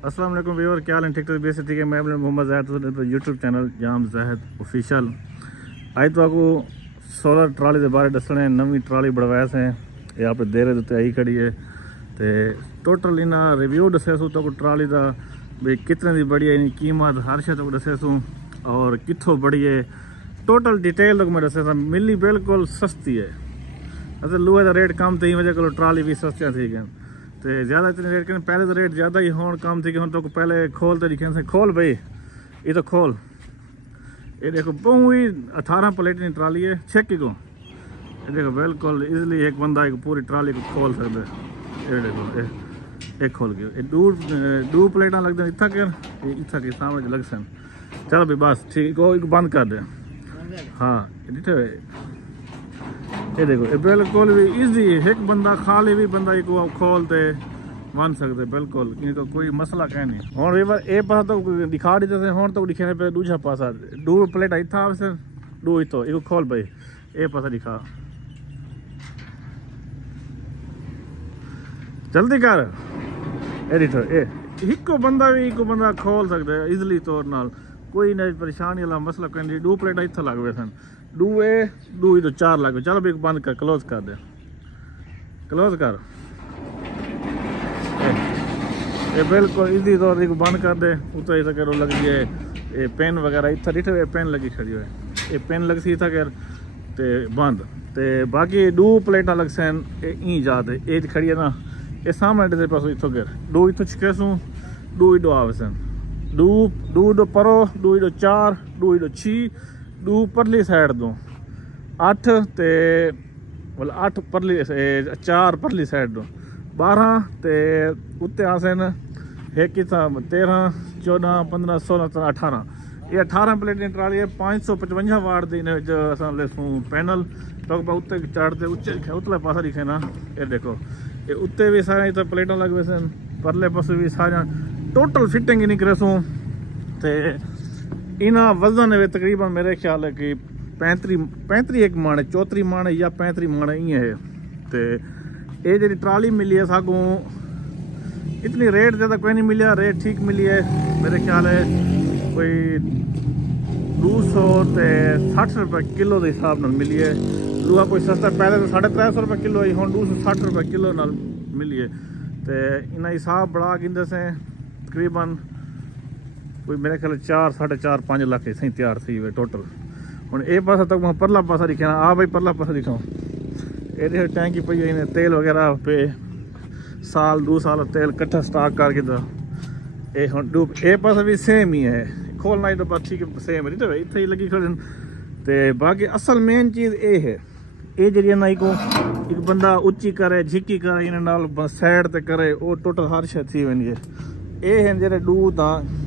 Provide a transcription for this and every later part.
अस्सलाम वालेकुम व्यूअर, क्या हाल है? ठीक ठाक बेस ठीक है। मैं अपने मोहम्मद ज़ाहिद यूट्यूब चैनल जाम ज़ाहिद ऑफिशियल आज तो आपको सोलर ट्राली के बारे दसने। नवी ट्राली बढ़वाया से यहाँ पे देर उत्ते आई खड़ी है तो टोटल इन्हें रिव्यू दसिया सू तो ट्राली का भी कितने की बड़ी है, इनकी कीमत हर शे तक दसिया सू और कितों बड़ी है टोटल डिटेल तक मैं दसिया। मिली बिल्कुल सस्ती है। अच्छा लोहे का रेट कम थी वजह को ट्राली भी सस्तियाँ थी गई तो ज़्यादा इतने रेट के पहले तो रेट ज़्यादा ही होने कम थी कि हम तो पहले खोल तो दिखे से खोल भाई ये तो खोल ये देखो बहु ही 18 प्लेट की ट्राली है 6 की को ये देखो बिल्कुल इजली एक बंदा एक पूरी ट्राली को खोल सकता है। ये देखो एक खोल के दो प्लेटा लगते इतना कर इतना के सामने लग सन। चलो भाई बस ठीक हो बंद कर दे। हाँ ये देखो ये बिल्कुल भी इजी एक बंदा खाली भी बंदा एक खोलते बन सकते बिल्कुल इनको कोई मसला कह नहीं। हूँ वीवर ये पासा तो दिखा दी थे हूँ तो दिखे पे दूसरा पासा दो प्लेट इतना वैसे दो इतो एक खोल भाई ये पासा दिखा जल्दी कर ये दिखो एक बंदा खोल सकते है इजली तौर नाल कोई नहीं परेशानी वाला मसला कह नहीं। दो प्लेट इतना लग गए सन दो ही तो 4 लग गए। चलो भी बंद कर क्लोज कर दे क्लोज कर ये बिल्कुल इजी तौर को बंद कर दे उतर इतना कर लग गई है ये पेन वगैरह इतना डिठे पेन लगी खड़ी हुई ये पेन लग सी इतना कर ते बंद ते बाकी दो प्लेटा लग सन ई जाते ये खड़ी है ना ये सामने दे पास इतो कर दो इतो छिके सूँ दो ही दो आवे सन दो परो दो ही 4 दो ही 6 दो परली साइड दो 8 ते मतलब 8 परली 4 परली साइड दो 12 ते उत्ते आसन एक 13 14 15 16 18 ये 18 प्लेट की ट्राली है 555 वाट दी पैनल तो उत्ते चढ़ते उच्चे उतले पासा दिखे ना ये देखो ये उत्ते भी सारे इतना प्लेटा लग गए सन परले पासे भी सारे टोटल फिटिंग ही नहीं करे सूँ ते इना वजन है तकरीबन मेरे ख्याल है कि 35 एक मन है 34 मन है या 35 मन ही है तो ये जी ट्राली मिली है सागू इतनी रेट ज़्यादा कोई नहीं मिलिया रेट ठीक मिली है मेरे ख्याल है कोई 260 रुपये किलो के हिसाब न मिली है। लोहा कोई सस्ता पहले तो 350 रुपये किलो ही हम 260 रुपये किलो न मिली है तो इन्हें हिसाब बढ़ा गिंदे से तकरीबन कोई मेरे ख्याल 4 साढ़े 4 5 लाख सही तैयार थी हुए टोटल। हूँ ये पासा तक मैं परला पासा दिखा आ भाई परला पासा दिखाऊँ ये टैंकी पी इन्हें तेल वगैरह पे साल 2 साल तेल कट्ठा स्टॉक करके तो ये हूँ ये पासा भी सेम ही है खोलना ही तो बस ठीक है सेम है तो इतने ही लगी खड़े तो बाकी असल मेन चीज़ ये है ये जी ना एक बंदा उच्ची करे झिकी करे इन्हें साइड ते करे वो टोटल हर शे थी वही है। ये हैं जेरे दूध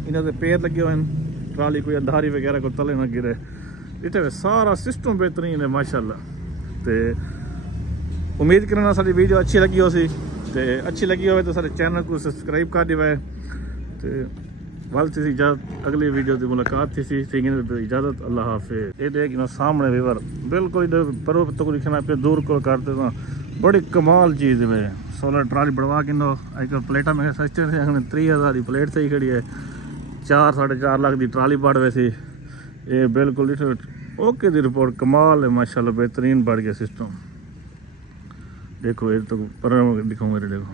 इन्हें पैर लगे हुए हैं ट्राली कोई अंधारी वगैरह को तले ना गिरे इतने सारा सिस्टम बेहतरीन है माशाल्लाह। तो उम्मीद करना सारी वीडियो अच्छी लगी हो सी तो अच्छी लगी हो तो सारे चैनल को सब्सक्राइब कर दिवाए तो वाल थी इजाजत अगली वीडियो की मुलाकात थी इजाज़त अल्लाह हाफिज़। ये देख ना सामने वीवर बिल्कुल परो तो दिखना पे दूर को करते ना बड़ी कमाल चीज़ है सोलर ट्राली बढ़वा के नो आजकल प्लेटा में सस्ते थे 30,000 की प्लेट सही खड़ी है 4 साढ़े 4 लाख की ट्राली बढ़ वैसी ये बिल्कुल ओके दी रिपोर्ट कमाल है माशाल्लाह बेहतरीन बढ़ गया सिस्टम। देखो ये तो पर दिखाऊँ मेरे देखो